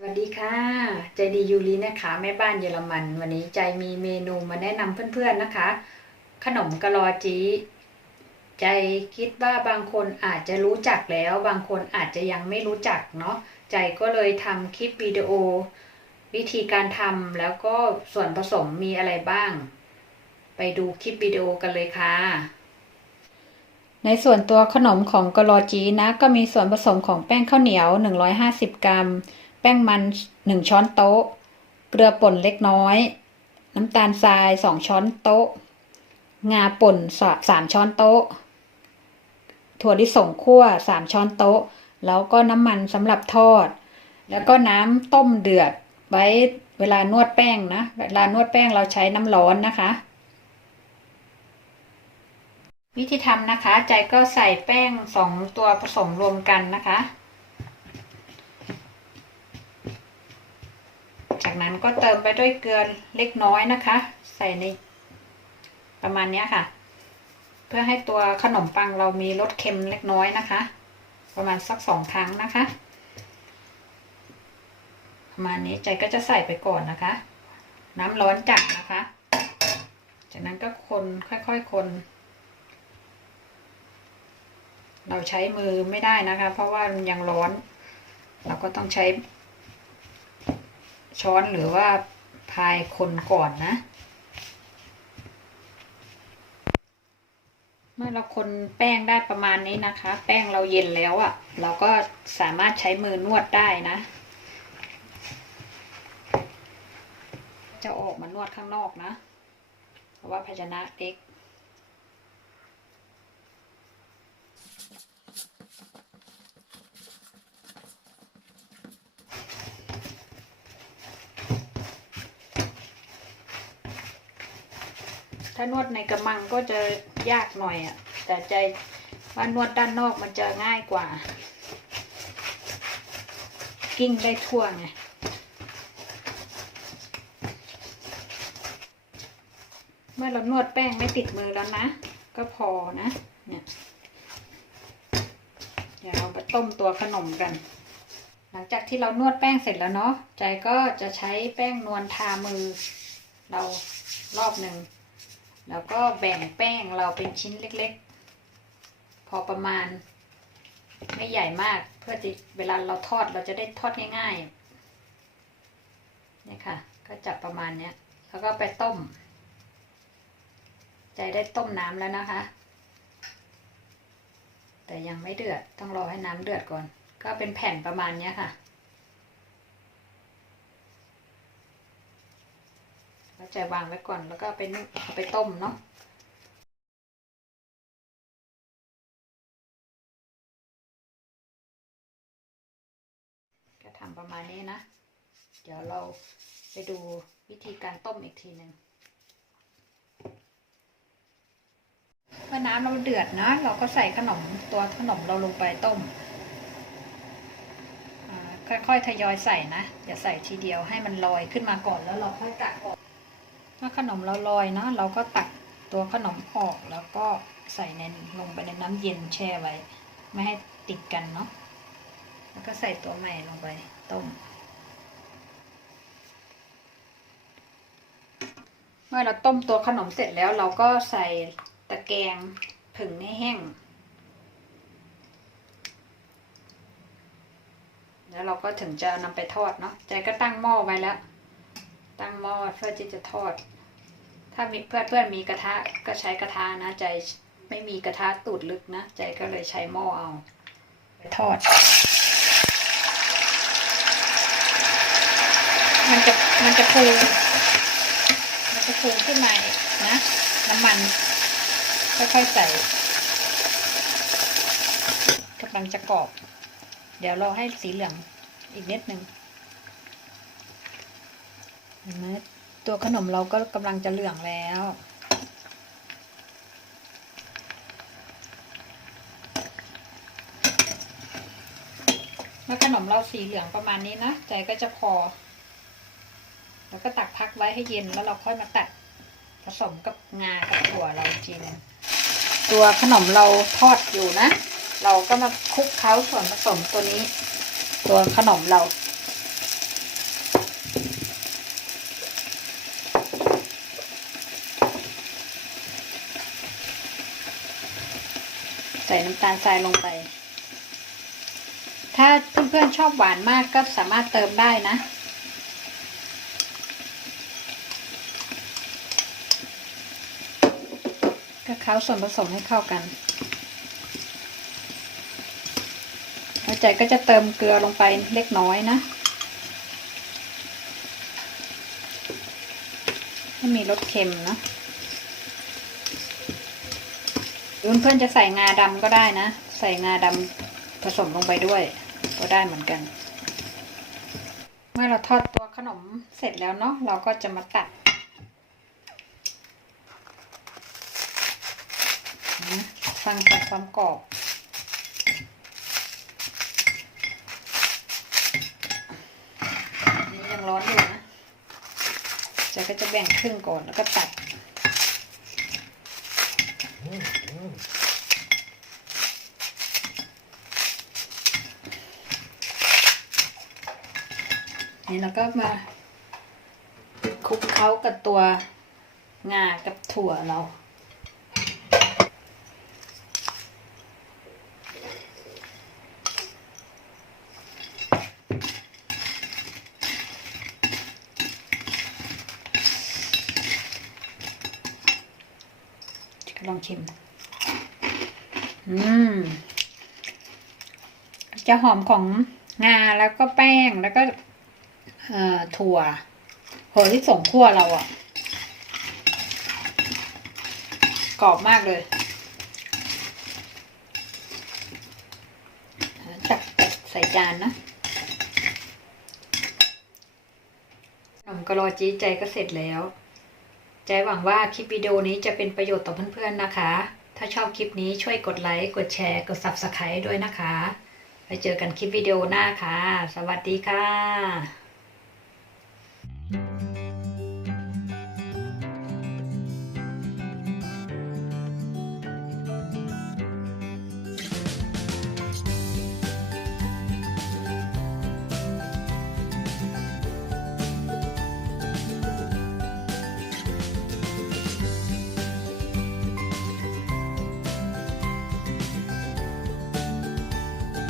สวัสดีค่ะ ใจดียูรีนะคะ แม่บ้านเยอรมัน วันนี้ใจมีเมนูมาแนะนำเพื่อนๆนะคะ ขนมกะลอจีใจคิดว่าบางคนอาจจะรู้จักแล้ว บางคนอาจจะยังไม่รู้จักเนาะใจก็เลยทำคลิปวิดีโอ วิธีการทำแล้วก็ส่วนผสมมีอะไรบ้าง ไปดูคลิปวิดีโอกันเลยค่ะ ในส่วนตัวขนมของกะลอจีนะ ก็มีส่วนผสมของแป้งข้าวเหนียว 150 กรัม แป้งมัน 1 ช้อนโต๊ะ เกลือป่นเล็กน้อย น้ำตาลทราย 2 ช้อนโต๊ะ งาป่นสามช้อนโต๊ะ ถั่วลิสงคั่ว 3 ช้อนโต๊ะ แล้วก็น้ำมันสำหรับทอด แล้วก็น้ำต้มเดือดไว้เวลานวดแป้งนะ เวลานวดแป้งเราใช้น้ำร้อนนะคะ วิธีทำนะคะ ใจก็ใส่แป้งสองตัวผสมรวมกันนะคะ จากนั้นก็เติมไปด้วยเกลือเล็กน้อยนะคะ ใส่ในประมาณนี้ค่ะ เพื่อให้ตัวขนมปังเรามีรสเค็มเล็กน้อยนะคะ ประมาณสักสองครั้งนะคะ ประมาณนี้ใจก็จะใส่ไปก่อนนะคะ น้ำร้อนจัดนะคะ จากนั้นก็คนค่อยๆคนเราใช้มือไม่ได้นะคะ เพราะว่ามันยังร้อน เราก็ต้องใช้ ช้อนหรือว่าพายคนก่อนนะเมื่อเราคนแป้งได้ประมาณนี้นะคะ แป้งเราเย็นแล้วอะ่ะ เราก็สามารถใช้มือนวดได้นะ จะออกมานวดข้างนอกนะ เพราะว่าภาชนะเล็ก ถ้านวดในกระมังก็จะยากหน่อยอะ่ะ แต่ใจว่านวดด้านนอกมันจะง่ายกว่า กิ้งได้ทั่วไงเมื่อเรานวดแป้งไม่ติดมือแล้วนะ ก็พอนะเนี่ยเดี๋ยวเราไปต้มตัวขนมกัน หลังจากที่เรานวดแป้งเสร็จแล้วเนาะใจก็จะใช้แป้งนวลทามือ เรารอบหนึ่ง แล้วก็แบ่งแป้งเราเป็นชิ้นเล็กๆ พอประมาณ ไม่ใหญ่มากเพื่อที่เวลาเราทอดเราจะได้ทอดง่ายๆเนี่ยค่ะ ก็จับประมาณเนี้ยแล้วก็ไปต้ม ใจได้ต้มน้ำแล้วนะคะ แต่ยังไม่เดือดต้องรอให้น้ำเดือดก่อน ก็เป็นแผ่นประมาณเนี้ยค่ะ แล้ว ใจวางไว้ก่อนแล้วก็ไปนึ่งเอาไปต้มเนาะก็ทำประมาณนี้นะ เดี๋ยวเราไปดูวิธีการต้มอีกทีหนึ่งเมื่อน้ำเราเดือดนะ เราก็ใส่ขนมตัวขนมเราลงไปต้ม ค่อยๆ ทยอยใส่นะ อย่าใส่ทีเดียวให้มันลอยขึ้นมาก่อนแล้วเราค่อยตักออกาขนมเราลอยเนาะเราก็ตักตัวขนมออกแล้วก็ใส่ในลงไปในน้ำเย็นแช่ไว้ ไม่ให้ติดกันเนาะแล้วก็ใส่ตัวใหม่ลงไปต้ม เมื่อเราต้มตัวขนมเสร็จแล้วเราก็ใส่ตะแกรงผึ่งให้แห้ง แล้วเราก็ถึงจะนำไปทอดเนาะใจก็ตั้งหม้อไว้แล้ว ตั้งหม้อเพื่อที่จะทอด ถ้ามีเพื่อนเพื่อนๆมีกระทะก็ใช้กระทะนะ ใจไม่มีกระทะตูดลึกนะ ใจก็เลยใช้หม้อเอาทอด มันจะมันจะฟูมันจะฟูขึ้นมานะ น้ำมันค่อยๆใส่กำลังจะกรอบ เดี๋ยวราให้สีเหลืองอีกนิดนึงเห็นไหม ตัวขนมเราก็กำลังจะเหลืองแล้ว เมื่อขนมเราสีเหลืองประมาณนี้นะ ใจก็จะพอ แล้วก็ตักพักไว้ให้เย็นแล้วเราค่อยมาตัดผสมกับงากับถั่วเราอีนตัวขนมเราทอดอยู่นะ เราก็มาคลุกเคล้าส่วนผสมตัวนี้ ตัวขนมเรา น้ำตาลทรายลงไป ถ้าเพื่อนๆชอบหวานมากก็สามารถเติมได้นะ ก็เคล้าส่วนผสมให้เข้ากันแล้วใจก็จะเติมเกลือลงไปเล็กน้อยนะให้มีรสเค็มนะห รือเพื่อนจะใส่งาดำก็ได้นะ ใส่งาดำผสมลงไปด้วย ก็ได้เหมือนกัน เมื่อเราทอดตัวขนมเสร็จแล้วเนาะเราก็จะมาตัดฟังแต่ความกรอบนี่ยังร้อนอยู่นะจะก็จะแบ่งครึ่งก่อนแล้วก็ตัด นี่เราก็มาคลุกเคล้ากับตัวงากับถั่วเรา ล องชิม อืม จะหอมของงาแล้วก็แป้งแล้วก็เอ่อถั่วโหที่ส่งคั่วเราอะกรอบมากเลยตักตักใส่จานนะขนมกะโลจีใจก็เสร็จแล้ว ใจหวังว่าคลิปวิดีโอนี้จะเป็นประโยชน์ต่อเพื่อนๆนะคะ ถ้าชอบคลิปนี้ช่วยกดไลค์ กดแชร์ กด Subscribe ด้วยนะคะ ไปเจอกันคลิปวิดีโอหน้าค่ะ สวัสดีค่ะ